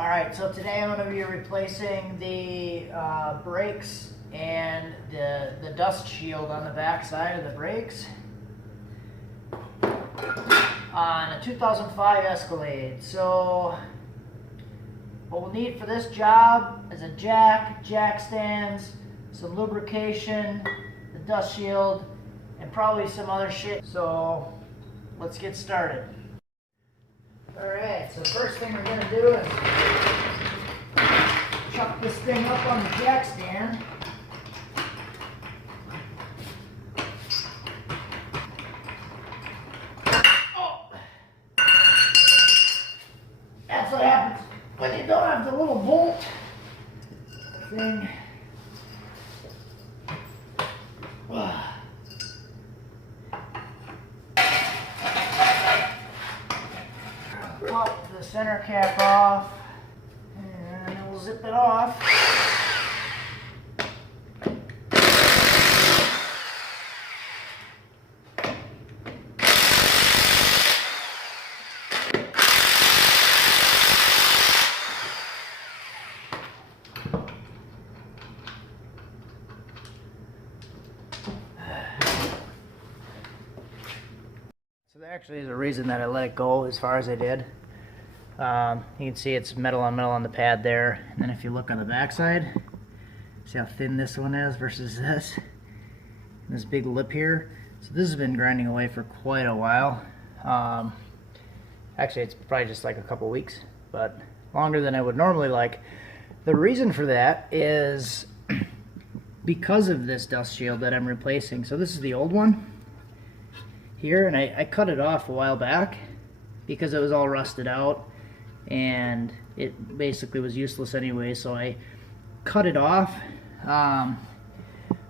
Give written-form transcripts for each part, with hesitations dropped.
Alright, so today I'm going to be replacing the brakes and the dust shield on the back side of the brakes on a 2005 Escalade. So what we'll need for this job is a jack stands, some lubrication, the dust shield, and probably some other shit. So let's get started. Alright, so first thing we're going to do is chuck this thing up on the jack stand. Oh. That's what happens when you don't have the little bolt thing. Pop the center cap off, and then we'll zip it off. So there actually is a reason that I let it go as far as I did. You can see it's metal on the pad there, and then if you look on the back side, see how thin this one is versus this, and this big lip here. So this has been grinding away for quite a while. Actually, it's probably just like a couple weeks, but longer than I would normally like. The reason for that is because of this dust shield that I'm replacing. So this is the old one here, and I cut it off a while back because it was all rusted out and it basically was useless anyway, so I cut it off,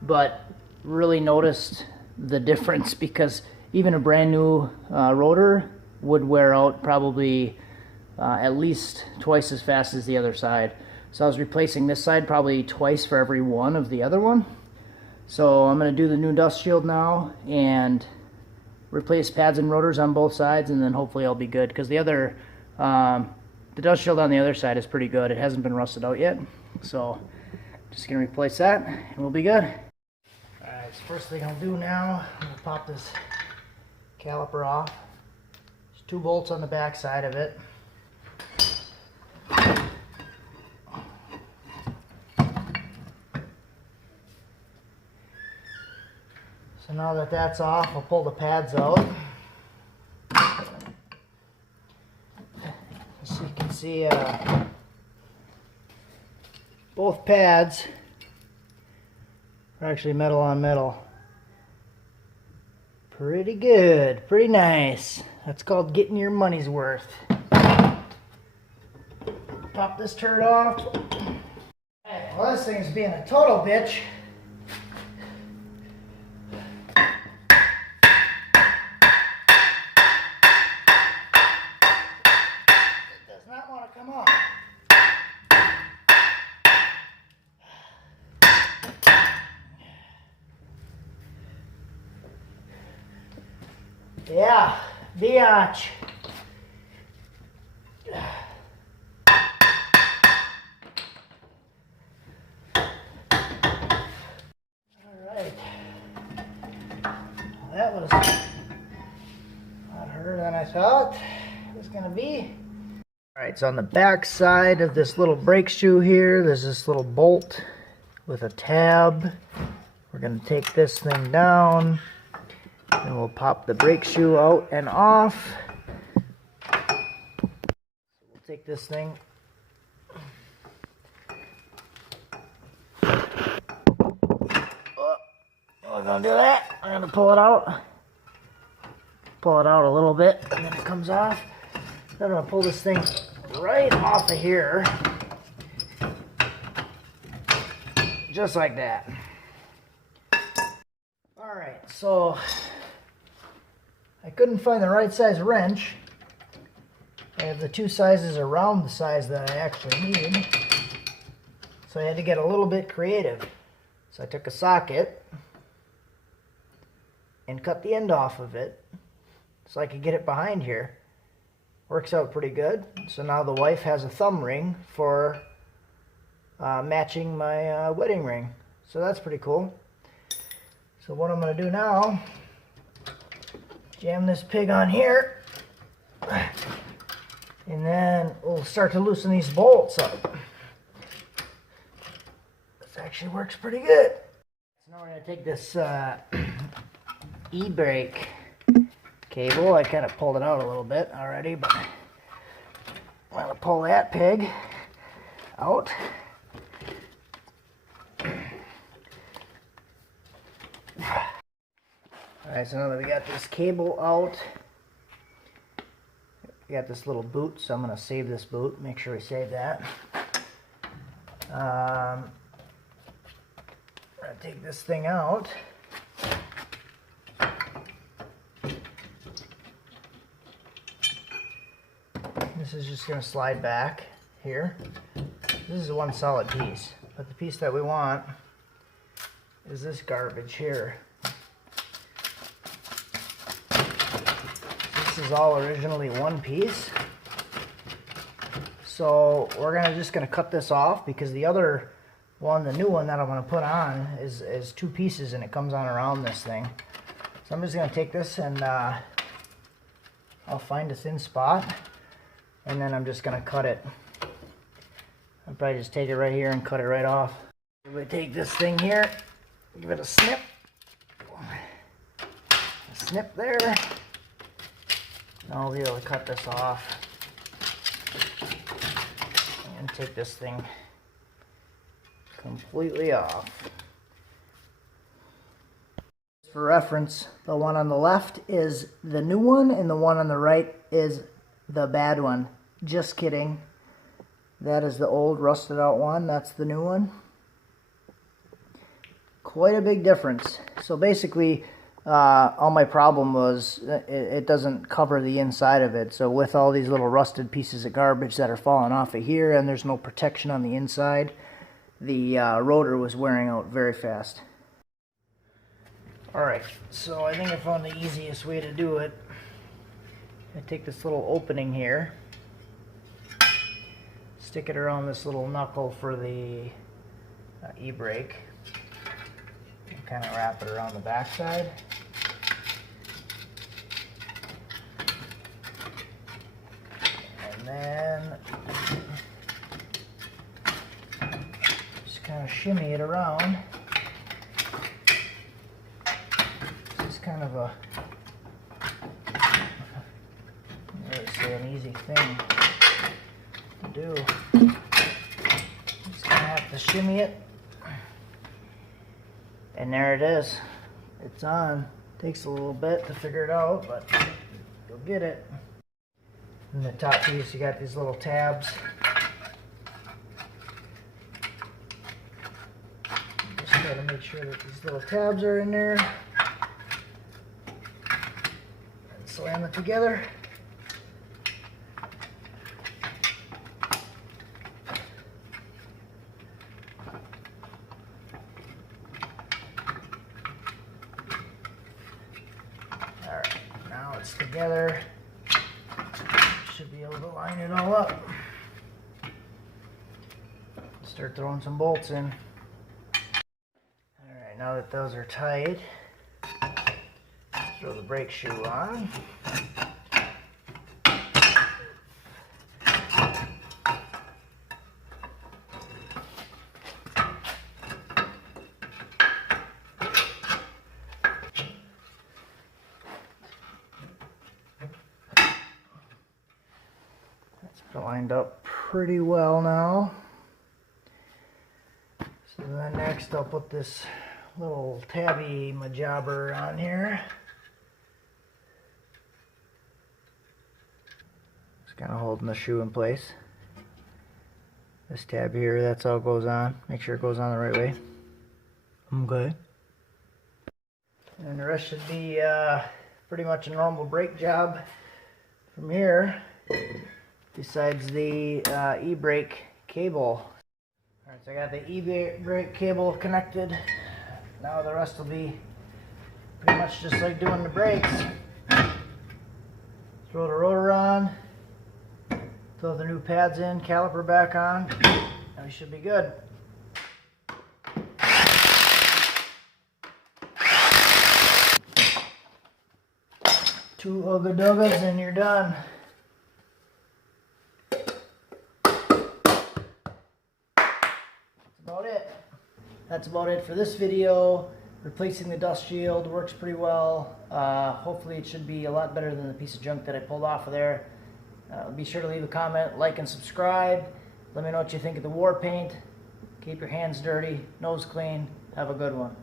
but really noticed the difference because even a brand new rotor would wear out probably at least twice as fast as the other side. So I was replacing this side probably twice for every one of the other one. So I'm going to do the new dust shield now and replace pads and rotors on both sides, and then hopefully I'll be good, because the other the dust shield on the other side is pretty good. It hasn't been rusted out yet, so just gonna replace that and we'll be good. Alright, so first thing I'll do now, I'm gonna pop this caliper off. There's 2 bolts on the back side of it. So now that that's off, I'll pull the pads out. So you can see both pads are actually metal on metal. Pretty good, pretty nice. That's called getting your money's worth. Pop this turd off. Well, this thing's being a total bitch. Come on. Yeah, biatch. Alright. Well, that was a lot harder than I thought it was going to be. Alright, so on the back side of this little brake shoe here, there's this little bolt with a tab. We're going to take this thing down, and we'll pop the brake shoe out and off. We'll take this thing. Oh, we're going to do that. We're going to pull it out. Pull it out a little bit, and then it comes off. Then I'm going to pull this thing right off of here, just like that. Alright, so I couldn't find the right size wrench. I have the 2 sizes around the size that I actually need, so I had to get a little bit creative. So I took a socket and cut the end off of it so I could get it behind here. Works out pretty good. So now the wife has a thumb ring for matching my wedding ring. So that's pretty cool. So what I'm going to do now, jam this pig on here, and then we'll start to loosen these bolts up. This actually works pretty good. So now we're going to take this e-brake cable. I kind of pulled it out a little bit already, but I'm going to pull that pig out. Alright, so now that we got this cable out, we got this little boot, so I'm going to save this boot, make sure we save that. I'm going to take this thing out. This is just going to slide back here. This is one solid piece, but the piece that we want is this garbage here. This is all originally one piece, so we're just gonna cut this off because the other one, the new one that I'm gonna put on, is two pieces and it comes on around this thing. So I'm just gonna take this and I'll find a thin spot, and then I'm just gonna cut it. I'll probably just take it right here and cut it right off. I'm gonna take this thing here, give it a snip. A snip there. Now I'll be able to cut this off and take this thing completely off. For reference, the one on the left is the new one and the one on the right is the bad one. Just kidding. That is the old rusted out one. That's the new one. Quite a big difference. So basically, all my problem was it doesn't cover the inside of it. So with all these little rusted pieces of garbage that are falling off of here, and there's no protection on the inside, the rotor was wearing out very fast. Alright, so I think I found the easiest way to do it. I take this little opening here, stick it around this little knuckle for the e-brake, and kind of wrap it around the backside. And then just kind of shimmy it around. This is kind of a, really say an easy thing to do. Just gonna have to shimmy it. And there it is. It's on. Takes a little bit to figure it out, but you'll get it. In the top piece, you got these little tabs. Just gotta make sure that these little tabs are in there. And slam it together. Alright, now it's together. Should be able to line it all up. Start throwing some bolts in. Alright, now that those are tight, throw the brake shoe on. Lined up pretty well now. So then next I'll put this little tabby majobber on here. Just kind of holding the shoe in place. This tab here, that's all it goes on. Make sure it goes on the right way. Okay. And the rest should be pretty much a normal brake job from here. Besides the e-brake cable. Alright, so I got the e-brake cable connected. Now the rest will be pretty much just like doing the brakes. Throw the rotor on, Throw the new pads in, caliper back on, and we should be good. 2 ugga duggas and you're done. That's about it for this video. Replacing the dust shield works pretty well. Hopefully it should be a lot better than the piece of junk that I pulled off of there. Be sure to leave a comment, like, and subscribe. Let me know what you think of the war paint. Keep your hands dirty, nose clean. Have a good one.